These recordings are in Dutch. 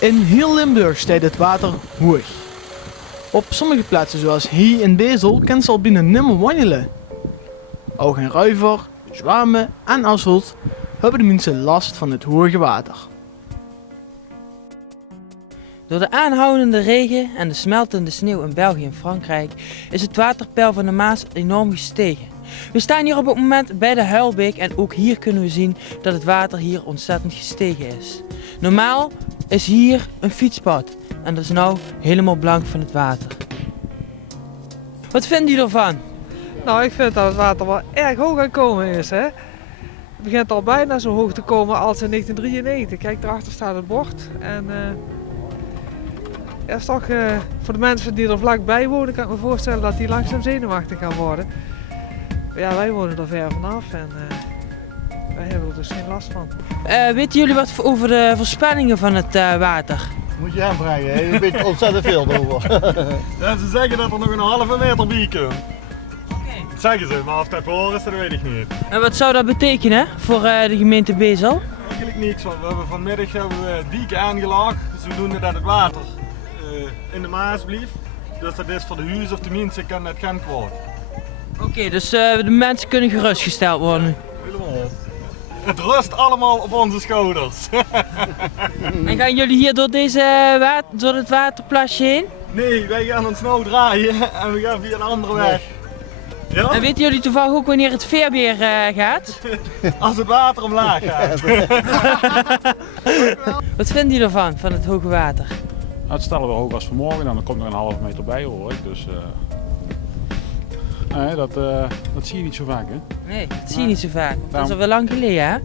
In heel Limburg staat het water hoog. Op sommige plaatsen zoals hier in Bezel kan ze al binnen nimmer wandelen. Ook in Ruiver, Zwamen en Asselt hebben de mensen last van het hoge water. Door de aanhoudende regen en de smeltende sneeuw in België en Frankrijk is het waterpeil van de Maas enorm gestegen. We staan hier op het moment bij de Huilbeek en ook hier kunnen we zien dat het water hier ontzettend gestegen is. Normaal is hier een fietspad en dat is nou helemaal blank van het water. Wat vindt u ervan? Nou, ik vind dat het water wel erg hoog aan het komen is. Hè? Het begint al bijna zo hoog te komen als in 1993. Kijk, daarachter staat het bord. En ja, is toch, voor de mensen die er vlakbij wonen, kan ik me voorstellen dat die langzaam zenuwachtig gaan worden. Maar ja, wij wonen er ver vanaf en wij hebben er dus geen last van. Weten jullie wat over de voorspellingen van het water? Moet je aanvragen, hè? Je weet ontzettend veel over. Ja, ze zeggen dat er nog een halve meter bij komt. Dat zeggen ze, maar of dat waar is, dat weet ik niet. En wat zou dat betekenen voor de gemeente Bezel? Eigenlijk niks, want we hebben vanmiddag dieken aangelegd, zodoende dat het water in de Maas blijft. Dus dat is voor de huizen of de mensen kan dat geen kwaad. Oké, dus de mensen kunnen gerustgesteld worden. Helemaal. Het rust allemaal op onze schouders. En gaan jullie hier door, door het waterplasje heen? Nee, wij gaan ons nou draaien en we gaan via een andere weg. Ja? En weten jullie toevallig ook wanneer het veerweer gaat? Als het water omlaag gaat. Wat vinden jullie ervan, van het hoge water? Nou, het stellen we hoog als vanmorgen, dan komt er een halve meter bij hoor ik. Dus nee, dat zie je niet zo vaak hè. Nee, dat zie je niet zo vaak. Dat is al wel lang geleden hè?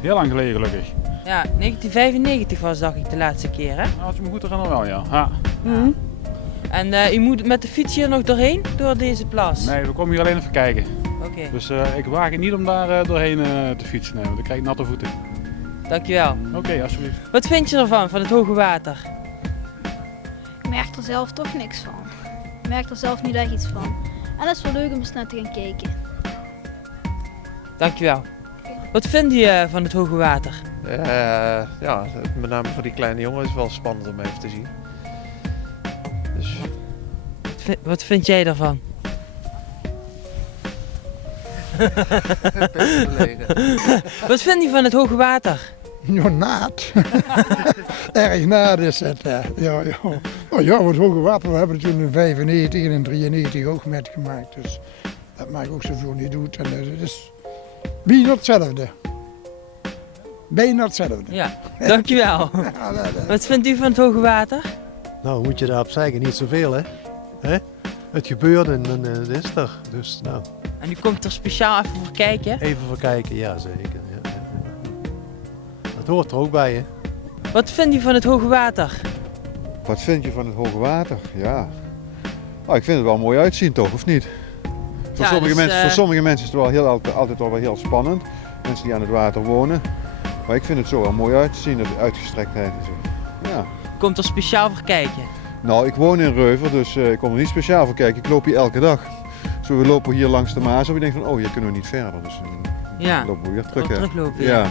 Heel lang geleden gelukkig. Ja, 1995 was dacht ik de laatste keer hè? Nou, als je me goed herinnert wel ja. Ja. En u moet met de fiets hier nog doorheen, door deze plas? Nee, we komen hier alleen even kijken. Oké, Dus ik waag het niet om daar doorheen te fietsen, nee, want dan krijg ik natte voeten. dankjewel. Oké, alsjeblieft. Wat vind je ervan, van het hoge water? Ik merk er zelf toch niks van. Ik merk er zelf niet echt iets van. En dat is wel leuk om eens naar te gaan kijken. Dankjewel. Wat vind je van het hoge water? Ja, met name voor die kleine jongen is het wel spannend om even te zien. Dus... Wat vind jij daarvan? Wat vind je van het hoge water? Ja, naad. Erg naad is het. Ja. Oh ja, het hoge water, we hebben het toen in 95 en in 93 ook metgemaakt. Dus dat maakt ook zoveel niet doet. En het is bijna hetzelfde. Bijna hetzelfde. Ja, dankjewel. Wat vindt u van het hoge water? Nou, moet je daarop zeggen, niet zoveel hè. Het gebeurt en dan is het er. Dus nou, En u komt er speciaal even voor kijken? even voor kijken, ja zeker. Ja. Dat hoort er ook bij hè. Wat vindt u van het hoge water? Wat vind je van het hoge water? Ja. Oh, ik vind het wel mooi uitzien toch, of niet? Voor, Ja, sommige, dus, mensen, voor sommige mensen is het wel altijd wel heel spannend. Mensen die aan het water wonen. Maar ik vind het zo wel mooi uit te zien, de uitgestrektheid en zo. Ja. Komt er speciaal voor kijken? Nou, ik woon in Reuver, dus ik kom er niet speciaal voor kijken. Ik loop hier elke dag. Zo, we lopen hier langs de Maas en we denken van, oh, hier kunnen we niet verder. Dus Ja. lopen we weer terug. Teruglopen. Ja.